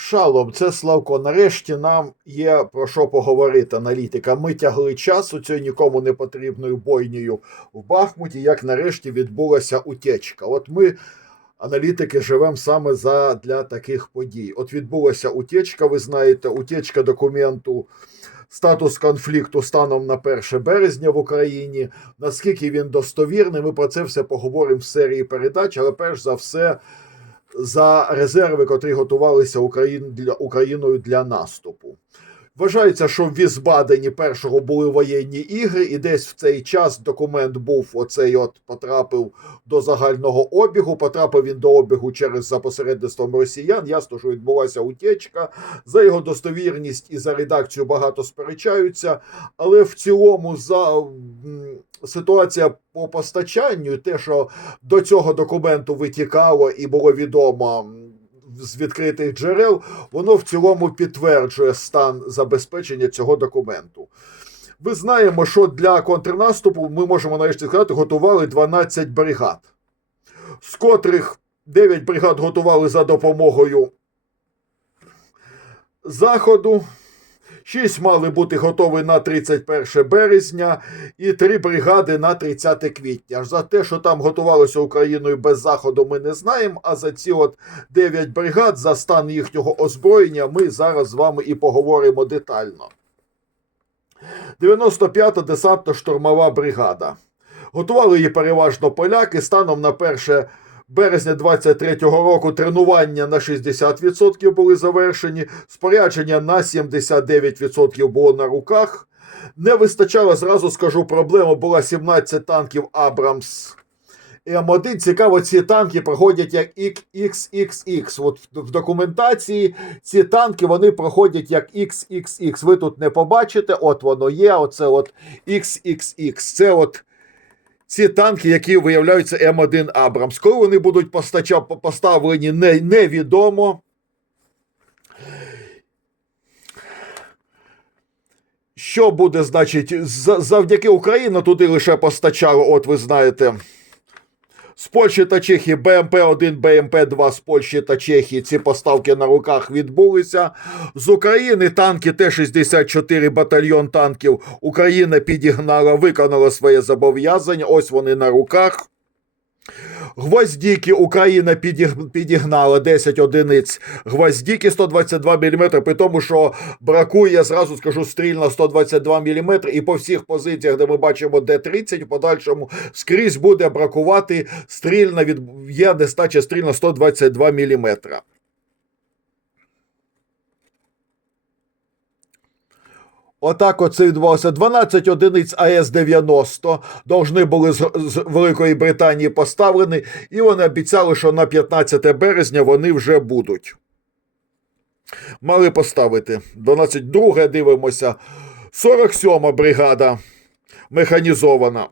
Шалом, це Славко. Нарешті нам є про що поговорити аналітика. Ми тягли час у цією нікому не потрібною бойнею в Бахмуті, як нарешті відбулася утечка. От ми, аналітики, живемо саме за, для таких подій. От відбулася утечка, ви знаєте, утечка документу. Статус конфлікту станом на 1 березня в Україні. Наскільки він достовірний, ми про це все поговоримо в серії передач, але перш за все за резерви, котрі готувалися Україн для Україною для наступу. Вважається, що в Візбадені першого були воєнні ігри, і десь в цей час документ був оцей от потрапив до загального обігу. Потрапив він до обігу через за посередництвом росіян. Ясно, що відбулася утечка. За його достовірність і за редакцію багато сперечаються. Але в цілому за ситуація по постачанню, те, що до цього документу витікало і було відомо з відкритих джерел, воно в цілому підтверджує стан забезпечення цього документу. Ви знаємо, що для контрнаступу ми можемо нарешті сказати, готували 12 бригад, з котрих 9 бригад готували за допомогою Заходу. Шість мали бути готові на 31 березня і три бригади на 30 квітня. За те, що там готувалося Україною без заходу, ми не знаємо. А за ці от 9 бригад, за стан їхнього озброєння, ми зараз з вами і поговоримо детально. 95-та десантно-штурмова бригада. Готували її переважно поляки. Станом на 1 березня 23-го року тренування на 60% були завершені, спорядження на 79% було на руках. Не вистачало, зразу скажу, проблема була 17 танків Абрамс. М1. Цікаво, ці танки проходять як XXX. От в- документації ці танки вони проходять як XXX. Ви тут не побачите, от воно є. Оце от XXX. Це от ці танки, які виявляються М1 Абрамс. Коли вони будуть поставлені, не, невідомо. Що буде, значить, завдяки Україні туди лише постачало, от ви знаєте, з Польщі та Чехії БМП-1, БМП-2 з Польщі та Чехії ці поставки на руках відбулися. З України танки Т-64 батальйон танків Україна підігнала, виконала своє зобов'язання. Ось вони на руках. Гвоздіки Україна підіг- підігнала 10 одиниць. Гвоздіки 122 мм, при тому, що бракує, я зразу скажу, стріль на 122 мм, і по всіх позиціях, де ми бачимо Д-30, в подальшому скрізь буде бракувати стрільна від є нестача стрільна 122 мм. Отак оце відбувалося. 12 одиниць АС-90 должны були з, з Великої Британії поставлені, і вони обіцяли, що на 15 березня вони вже будуть. Мали поставити. 12 друге дивимося. 47 бригада механізована.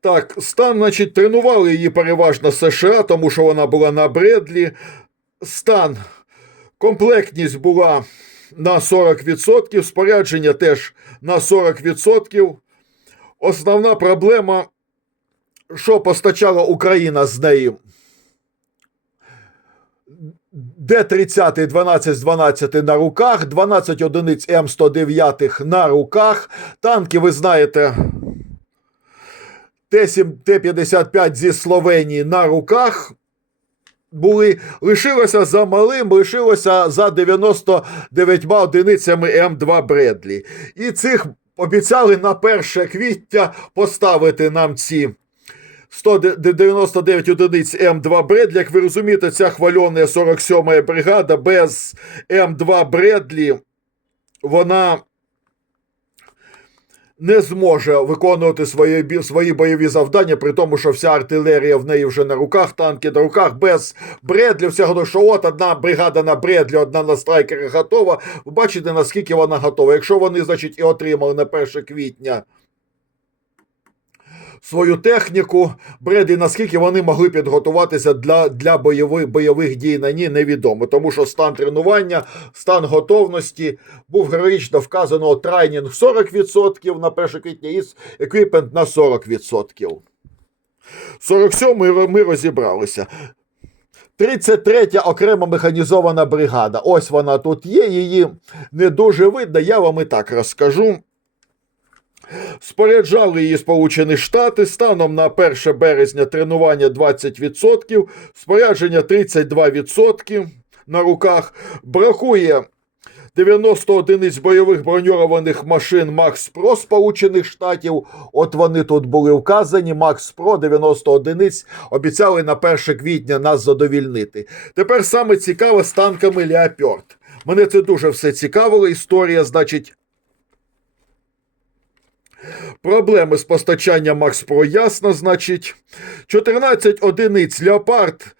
Так, стан, значить, тренували її переважно США, тому що вона була на Бредлі. Стан, комплектність була на 40%, спорядження теж на 40%. Основна проблема, що постачала Україна з неї. Д-30 12 з 12 на руках, 12 одиниць М109 на руках. Танки, ви знаєте, Т-7, Т-55 зі Словенії на руках були, лишилося за малим, лишилося за 99 одиницями М2 Бредлі. І цих обіцяли на 1 квітня поставити нам ці 199 одиниць М2 Бредлі. Як ви розумієте, ця хвальона 47 бригада без М2 Бредлі, вона не зможе виконувати свої, свої бойові завдання, при тому, що вся артилерія в неї вже на руках, танки на руках, без Бредлі, всього що от одна бригада на Бредлі, одна на страйкері готова. Ви бачите, наскільки вона готова. Якщо вони, значить, і отримали на 1 квітня свою техніку, Бредлі, наскільки вони могли підготуватися для, для бойових, бойових дій на ній, невідомо. Тому що стан тренування, стан готовності був героїчно вказано трайнінг 40% на 1 квітня і еквіпмент на 40%. 47 ми, розібралися. 33 окрема механізована бригада. Ось вона тут є, її не дуже видно, я вам і так розкажу. Споряджали її Сполучені Штати станом на 1 березня тренування 20%, спорядження 32% на руках. Бракує 90 одиниць бойових броньованих машин Макс Про Сполучених Штатів. От вони тут були вказані. Макс Про 90 одиниць обіцяли на 1 квітня нас задовільнити. Тепер саме цікаве з танками Леопард. Мене це дуже все цікавило. Історія, значить. Проблеми з постачанням Макс Про ясно, значить. 14 одиниць Леопард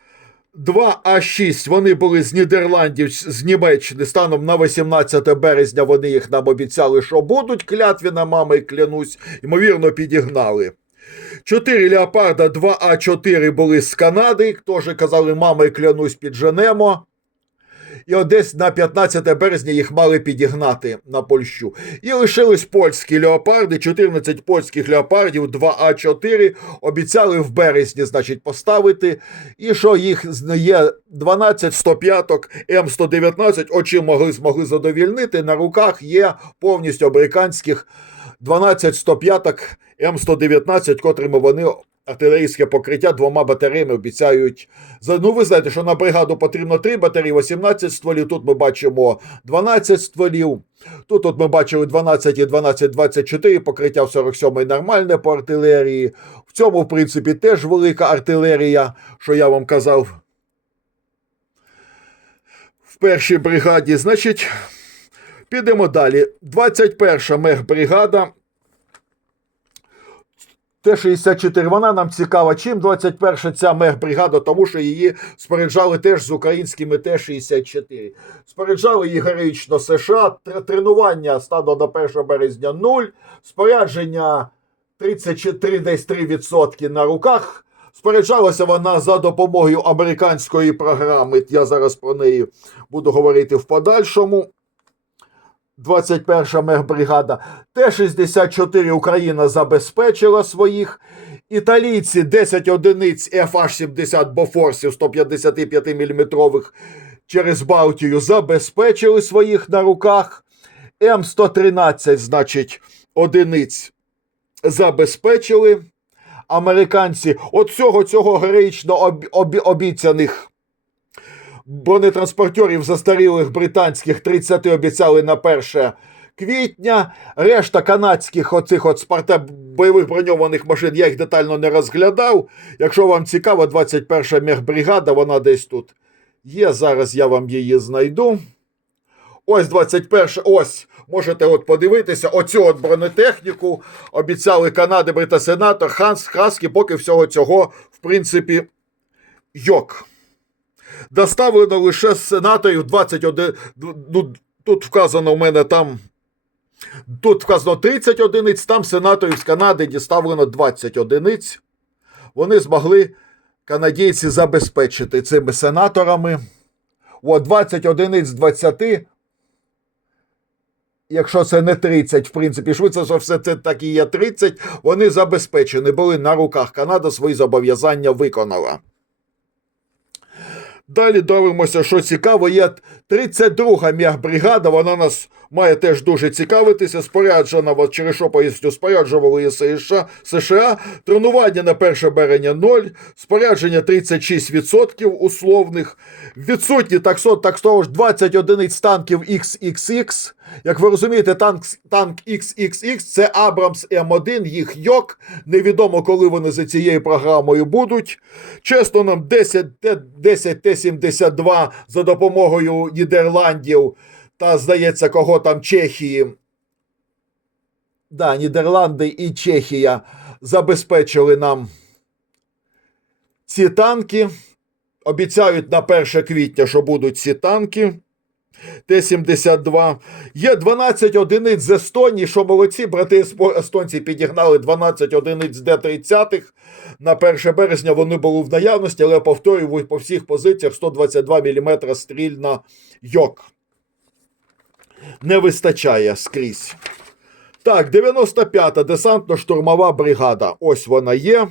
2А6. Вони були з Нідерландів, з Німеччини. Станом на 18 березня вони їх нам обіцяли, що будуть. Клятві на мами клянусь, ймовірно, підігнали. 4 Леопарда 2А4 були з Канади. Теж казали, мами клянусь, підженемо. І от десь на 15 березня їх мали підігнати на Польщу. І лишились польські леопарди, 14 польських леопардів, 2А4 обіцяли в березні, значить, поставити. І що їх є 12 105 М119, очі могли змогли задовільнити. На руках є повністю американських 12 105 М119, котрими вони артилерійське покриття двома батареями обіцяють. Ну, ви знаєте, що на бригаду потрібно 3 батареї, 18 стволів. Тут ми бачимо 12 стволів. Тут от ми бачили 12 і 12, 24, покриття в 47-й нормальне по артилерії. В цьому, в принципі, теж велика артилерія, що я вам казав. В першій бригаді. Значить, підемо далі. 21 мехбригада. Т-64, вона нам цікава. Чим 21 ця мехбригада, тому що її споряджали теж з українськими Т-64. Споряджали її героїчно США, Тр- тренування станом на 1 березня 0, спорядження 34 десь 3% на руках. Споряджалася вона за допомогою американської програми. Я зараз про неї буду говорити в подальшому. 21 мехбригада. Т-64 Україна забезпечила своїх. Італійці 10 одиниць FH-70 Бофорсів 155 мм через Балтію забезпечили своїх на руках. М113, значить, одиниць забезпечили. Американці от цього цього героїчно об, об, обіцяних бронетранспортерів застарілих британських 30 обіцяли на 1 квітня. Решта канадських оцих от спарта бойових броньованих машин я їх детально не розглядав. Якщо вам цікаво, 21 мехбригада, вона десь тут є. Зараз я вам її знайду. Ось 21, ось можете от подивитися. Оцю от бронетехніку обіцяли Канади, Брита Сенатор, Ханс Хаскі, поки всього цього, в принципі, йок. Доставлено лише з сенаторів 21. Ну, тут вказано в мене там. Тут вказано 30 одиниць, там сенаторів з Канади діставлено 20 одиниць. Вони змогли канадійці забезпечити цими сенаторами. От 20 одиниць з 20. Якщо це не 30, в принципі, швидше за все це так і є 30, вони забезпечені були на руках. Канада свої зобов'язання виконала. Далі дивимося, що цікаво, є 32-га м'ягбригада, вона нас має теж дуже цікавитися. Споряджена, через що поясню, споряджували її США, США. Тренування на 1 березня 0, спорядження 36% условних. Відсутні так, так того ж 20 одиниць танків XXX. Як ви розумієте, танк, танк XXX це Абрамс М1, їх йок. Невідомо, коли вони за цією програмою будуть. Чесно, нам 10, 10 Т-72 за допомогою Нідерландів та, здається, кого там Чехії. Да, Нідерланди і Чехія забезпечили нам ці танки. Обіцяють на 1 квітня, що будуть ці танки. Т-72. Є 12 одиниць з Естонії, що молодці, брати естонці підігнали 12 одиниць Д-30. На 1 березня вони були в наявності, але повторюю, по всіх позиціях 122 мм стрільна йок. Не вистачає скрізь. Так, 95-та десантно-штурмова бригада. Ось вона є.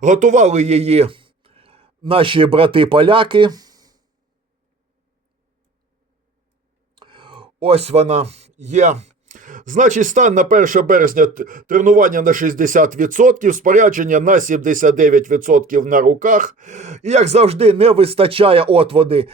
Готували її наші брати-поляки. Ось вона є. Значить, стан на 1 березня тренування на 60%, спорядження на 79% на руках. І як завжди, не вистачає от вони.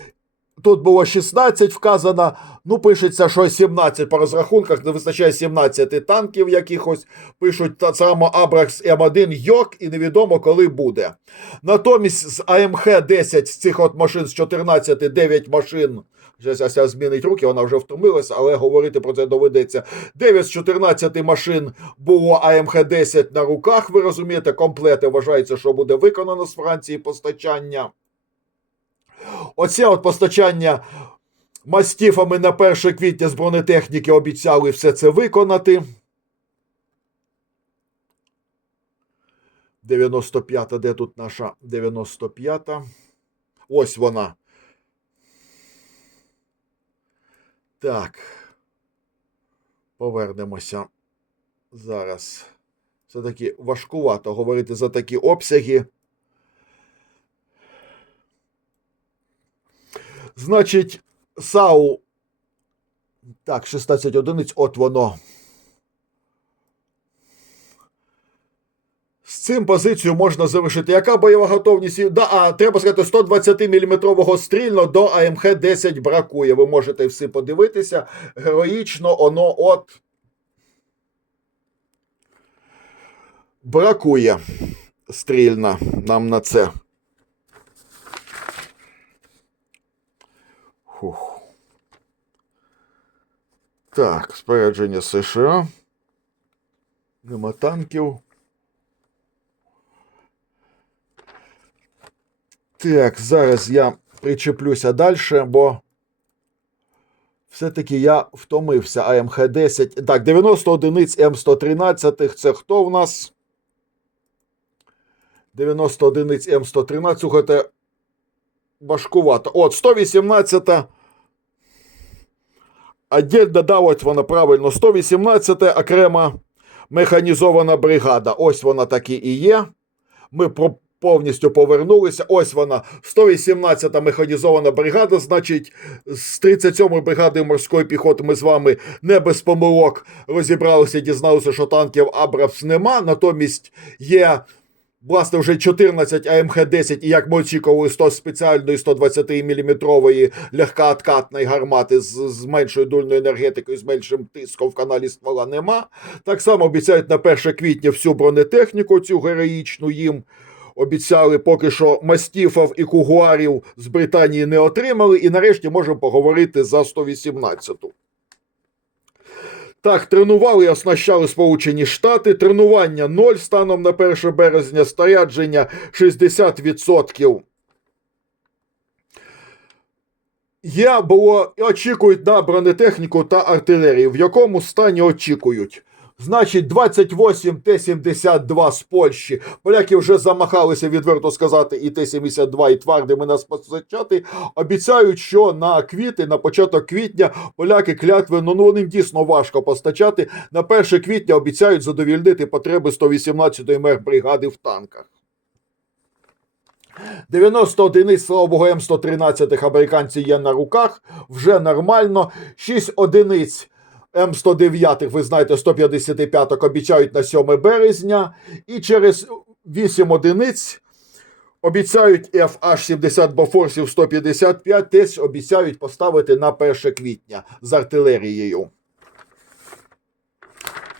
Тут було 16 вказано, ну пишеться, що 17 по розрахунках, не вистачає 17 танків якихось. Пишуть та саме Абракс М1 Йок, і невідомо коли буде. Натомість з АМХ 10 з цих от машин з 14 9 машин. Зараз змінить руки, вона вже втомилася, але говорити про це доведеться. 9 з 14 машин було АМХ-10 на руках. Ви розумієте, комплети вважається, що буде виконано з Франції постачання. Оце от постачання мастіфами на 1 квітня з бронетехніки обіцяли все це виконати. 95-та, де тут наша 95-та? Ось вона. Так. Повернемося зараз. Все-таки важкувато говорити за такі обсяги. Значить, САУ. Так, 16 одиниць, от воно. З цим позицію можна завершити. Яка бойова готовність? Да, а треба сказати, 120 мм стрільно до АМХ-10 бракує. Ви можете всі подивитися. Героїчно воно от. Бракує стрільна нам на це. Фух. Так, спорядження США. Нема танків. Так, зараз я причеплюся далі, бо все-таки я втомився АМХ-10. Так, 90 одиниць М113. Це хто в нас? 90 одиниць М113. Слухайте, важкувато. От, 118. Отдельно, да, от вона правильно. 118-та окрема механізована бригада. Ось вона таки і є. Ми про повністю повернулися. Ось вона, 118-та механізована бригада. Значить, з 37-ї бригади морської піхоти ми з вами не без помилок розібралися, дізналися, що танків Абрамс нема. Натомість є. Власне, вже 14 АМХ-10, і як ми очікували, 100 спеціальної 120-мм легкооткатної гармати з, з меншою дульною енергетикою, з меншим тиском в каналі ствола нема. Так само обіцяють на 1 квітня всю бронетехніку, цю героїчну їм. Обіцяли поки що мастіфів і кугуарів з Британії не отримали, і нарешті можемо поговорити за 118-ту. Так, тренували і оснащали Сполучені Штати. Тренування 0 станом на 1 березня, спорядження 60%. Є було очікують на бронетехніку та артилерію. В якому стані очікують? Значить, 28 Т-72 з Польщі. Поляки вже замахалися, відверто сказати, і Т-72, і твардими нас постачати. Обіцяють, що на квіти, на початок квітня, поляки клятви, ну, ну ним дійсно важко постачати. На 1 квітня обіцяють задовільнити потреби 118-ї мехбригади в танках. 90 одиниць слабого М113 американці є на руках, вже нормально. 6 одиниць М109, ви знаєте, 155 обіцяють на 7 березня. І через 8 одиниць обіцяють FH-70 Бофорсів 155, теж обіцяють поставити на 1 квітня з артилерією.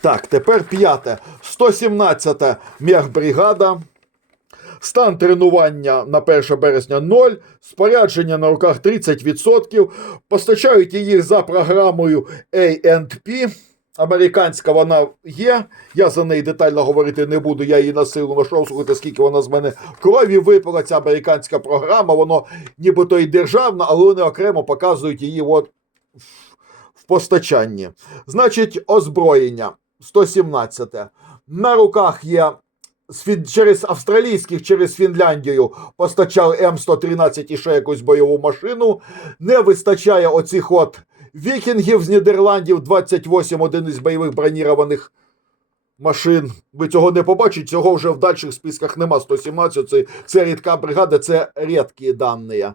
Так, тепер п'яте. 117-та мехбригада. Стан тренування на 1 березня 0, спорядження на руках 30%. Постачають її за програмою A&P. Американська вона є. Я за неї детально говорити не буду. Я її на силу. Слухайте, скільки вона з мене крові випила. Ця американська програма. Воно нібито і державна, але вони окремо показують її от в постачанні. Значить, озброєння 117. На руках є через австралійських, через Фінляндію постачали М113 і ще якусь бойову машину. Не вистачає оцих от вікінгів з Нідерландів, 28 одиниць бойових бронірованих машин. Ви цього не побачите, цього вже в дальших списках нема. 117 це, це рідка бригада, це рідкі дані.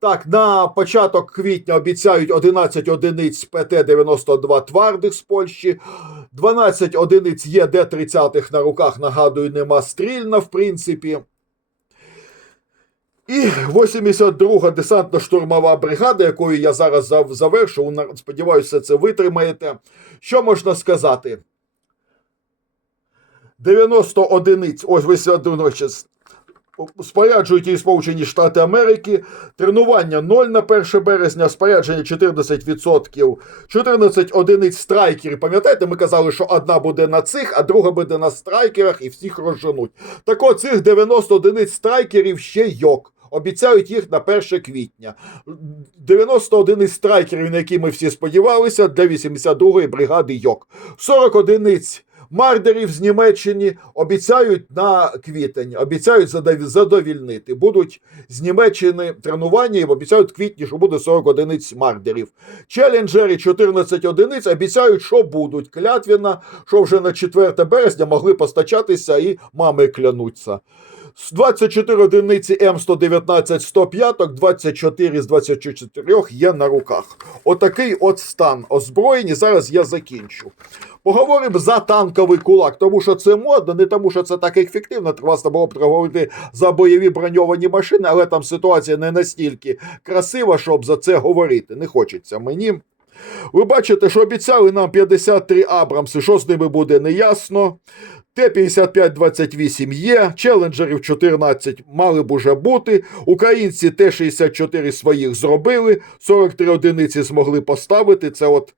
Так, на початок квітня обіцяють 11 одиниць ПТ-92 твердих з Польщі, 12 одиниць є д 30 на руках, нагадую, нема стрільна, в принципі. І 82-га десантно-штурмова бригада, якою я зараз завершу, сподіваюся, це витримаєте. Що можна сказати? 90 одиниць, ось 81 час. Споряджують її Сполучені Штати Америки. Тренування 0 на 1 березня, спорядження 14%, 14 одиниць страйкерів. Пам'ятаєте, ми казали, що одна буде на цих, а друга буде на страйкерах і всіх розженуть. Так от цих 90 одиниць страйкерів ще йок. Обіцяють їх на 1 квітня. 90 одиниць страйкерів, на які ми всі сподівалися, для 82-ї бригади ЙОК. 40 одиниць мардерів з Німеччини обіцяють на квітень, обіцяють задовільнити. Будуть з Німеччини тренування і обіцяють в квітні, що буде 40 одиниць мардерів. Челенджери 14 одиниць обіцяють, що будуть Клятвіна, що вже на 4 березня могли постачатися і мами клянуться. З 24 одиниці М119 105, 24 з 24 є на руках. Отакий от стан озброєння. Зараз я закінчу. Поговоримо за танковий кулак, тому що це модно, не тому, що це так ефективно. Власне було б говорити за бойові броньовані машини, але там ситуація не настільки красива, щоб за це говорити. Не хочеться мені. Ви бачите, що обіцяли нам 53 Абрамси, що з ними буде неясно. Т-55-28 є, челенджерів 14 мали б уже бути. Українці Т-64 своїх зробили, 43 одиниці змогли поставити. Це от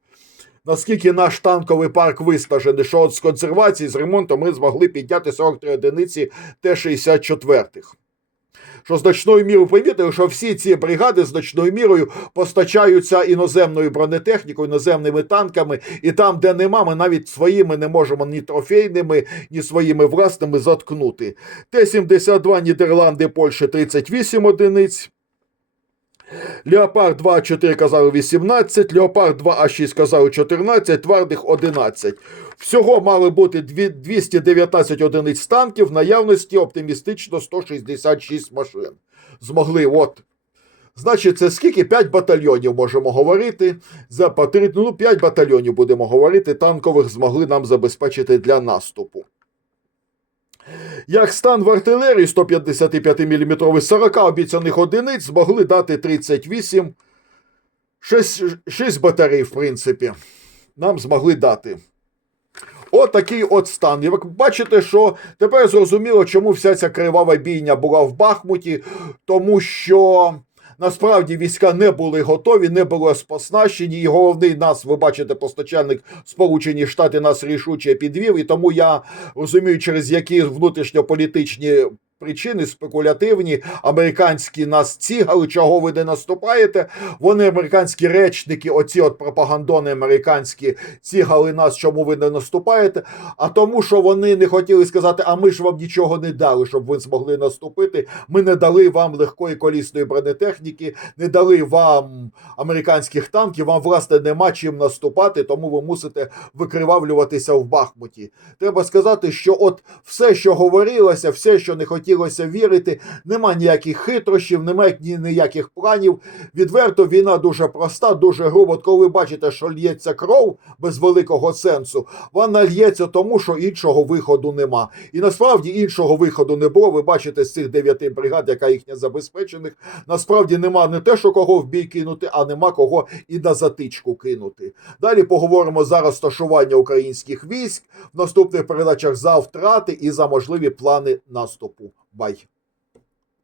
наскільки наш танковий парк виснажений, що от з консервації, з ремонту ми змогли підняти 43 одиниці Т-64. Що значною мірою помітили, що всі ці бригади значною мірою постачаються іноземною бронетехнікою, іноземними танками, і там, де нема, ми навіть своїми не можемо ні трофейними, ні своїми власними заткнути. Т-72 Нідерланди, Польща 38 одиниць. Леопард 2 4 казали 18, Леопард 2 А6 казали 14, твердих 11. Всього мали бути 219 одиниць танків, в наявності оптимістично 166 машин. Змогли, от. Значить, це скільки? 5 батальйонів можемо говорити. За ну, 5 батальйонів будемо говорити, танкових змогли нам забезпечити для наступу. Як стан в артилерії 155 мм 40 обіцяних одиниць змогли дати 38, 6, 6 батарей, в принципі, нам змогли дати. От от стан. Ви бачите, що тепер зрозуміло, чому вся ця кривава бійня була в Бахмуті, тому що. Насправді війська не були готові, не були споснащені. І головний нас, ви бачите, постачальник Сполучені Штати нас рішуче підвів. І тому я розумію, через які внутрішньополітичні причини спекулятивні, американські нас цігали, чого ви не наступаєте. Вони, американські речники, оці от пропагандони американські, цігали нас, чому ви не наступаєте. А тому, що вони не хотіли сказати, а ми ж вам нічого не дали, щоб ви змогли наступити. Ми не дали вам легкої колісної бронетехніки, не дали вам американських танків. Вам, власне, нема чим наступати, тому ви мусите викривавлюватися в Бахмуті. Треба сказати, що от все, що говорилося, все, що не хотілося вірити, нема ніяких хитрощів, немає ніяких планів. Відверто війна дуже проста, дуже грубо. Коли ви бачите, що лється кров без великого сенсу, вона лється тому, що іншого виходу нема. І насправді іншого виходу не було. Ви бачите з цих дев'яти бригад, яка їхня забезпечених. Насправді нема не те, що кого в бій кинути, а нема кого і на затичку кинути. Далі поговоримо за розташування українських військ в наступних передачах за втрати і за можливі плани наступу. Bay.